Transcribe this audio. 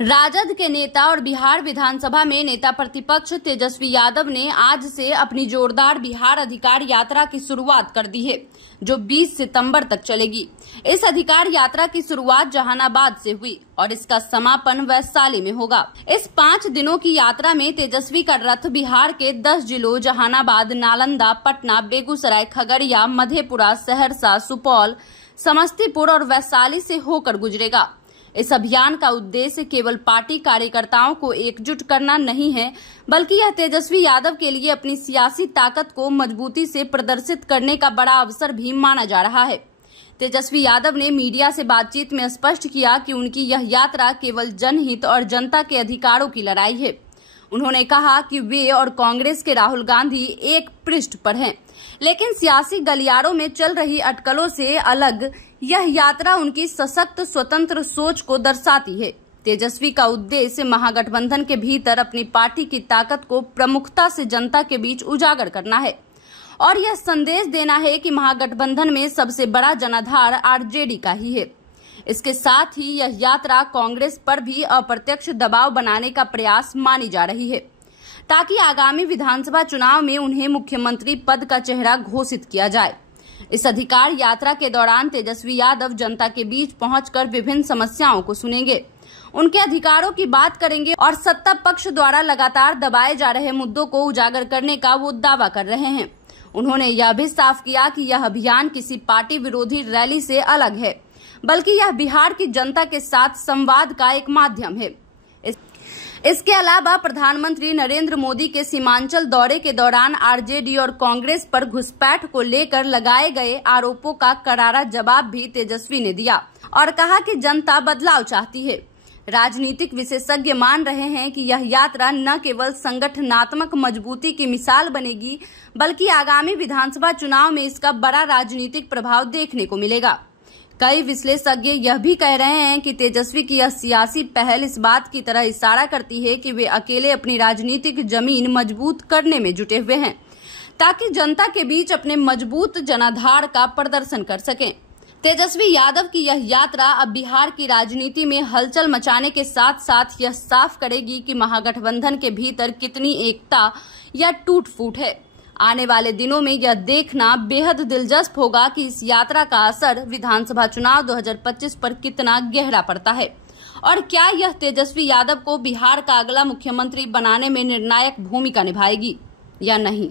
राजद के नेता और बिहार विधानसभा में नेता प्रतिपक्ष तेजस्वी यादव ने आज से अपनी जोरदार बिहार अधिकार यात्रा की शुरुआत कर दी है, जो 20 सितंबर तक चलेगी। इस अधिकार यात्रा की शुरुआत जहानाबाद से हुई और इसका समापन वैशाली में होगा। इस 5 दिनों की यात्रा में तेजस्वी का रथ बिहार के 10 जिलों जहानाबाद, नालंदा, पटना, बेगूसराय, खगड़िया, मधेपुरा, सहरसा, सुपौल, समस्तीपुर और वैशाली से होकर गुजरेगा। इस अभियान का उद्देश्य केवल पार्टी कार्यकर्ताओं को एकजुट करना नहीं है, बल्कि यह तेजस्वी यादव के लिए अपनी सियासी ताकत को मजबूती से प्रदर्शित करने का बड़ा अवसर भी माना जा रहा है। तेजस्वी यादव ने मीडिया से बातचीत में स्पष्ट किया कि उनकी यह यात्रा केवल जनहित और जनता के अधिकारों की लड़ाई है। उन्होंने कहा कि वे और कांग्रेस के राहुल गांधी एक पृष्ठ पर हैं, लेकिन सियासी गलियारों में चल रही अटकलों से अलग यह यात्रा उनकी सशक्त स्वतंत्र सोच को दर्शाती है। तेजस्वी का उद्देश्य महागठबंधन के भीतर अपनी पार्टी की ताकत को प्रमुखता से जनता के बीच उजागर करना है और यह संदेश देना है कि महागठबंधन में सबसे बड़ा जनाधार आरजेडी का ही है। इसके साथ ही यह यात्रा कांग्रेस पर भी अप्रत्यक्ष दबाव बनाने का प्रयास मानी जा रही है, ताकि आगामी विधानसभा चुनाव में उन्हें मुख्यमंत्री पद का चेहरा घोषित किया जाए। इस अधिकार यात्रा के दौरान तेजस्वी यादव जनता के बीच पहुंचकर विभिन्न समस्याओं को सुनेंगे, उनके अधिकारों की बात करेंगे और सत्ता पक्ष द्वारा लगातार दबाए जा रहे मुद्दों को उजागर करने का वो दावा कर रहे हैं। उन्होंने यह भी साफ किया कि यह अभियान किसी पार्टी विरोधी रैली से अलग है, बल्कि यह बिहार की जनता के साथ संवाद का एक माध्यम है। इसके अलावा प्रधानमंत्री नरेंद्र मोदी के सीमांचल दौरे के दौरान आरजेडी और कांग्रेस पर घुसपैठ को लेकर लगाए गए आरोपों का करारा जवाब भी तेजस्वी ने दिया और कहा कि जनता बदलाव चाहती है। राजनीतिक विशेषज्ञ मान रहे हैं कि यह यात्रा न केवल संगठनात्मक मजबूती की मिसाल बनेगी, बल्कि आगामी विधानसभा चुनाव में इसका बड़ा राजनीतिक प्रभाव देखने को मिलेगा। कई विश्लेषज्ञ यह भी कह रहे हैं कि तेजस्वी की यह सियासी पहल इस बात की तरह इशारा करती है कि वे अकेले अपनी राजनीतिक जमीन मजबूत करने में जुटे हुए हैं, ताकि जनता के बीच अपने मजबूत जनाधार का प्रदर्शन कर सकें। तेजस्वी यादव की यह यात्रा अब बिहार की राजनीति में हलचल मचाने के साथ साथ यह साफ करेगी कि महागठबंधन के भीतर कितनी एकता या टूट फूट है। आने वाले दिनों में यह देखना बेहद दिलचस्प होगा कि इस यात्रा का असर विधानसभा चुनाव 2025 पर कितना गहरा पड़ता है और क्या यह तेजस्वी यादव को बिहार का अगला मुख्यमंत्री बनाने में निर्णायक भूमिका निभाएगी या नहीं।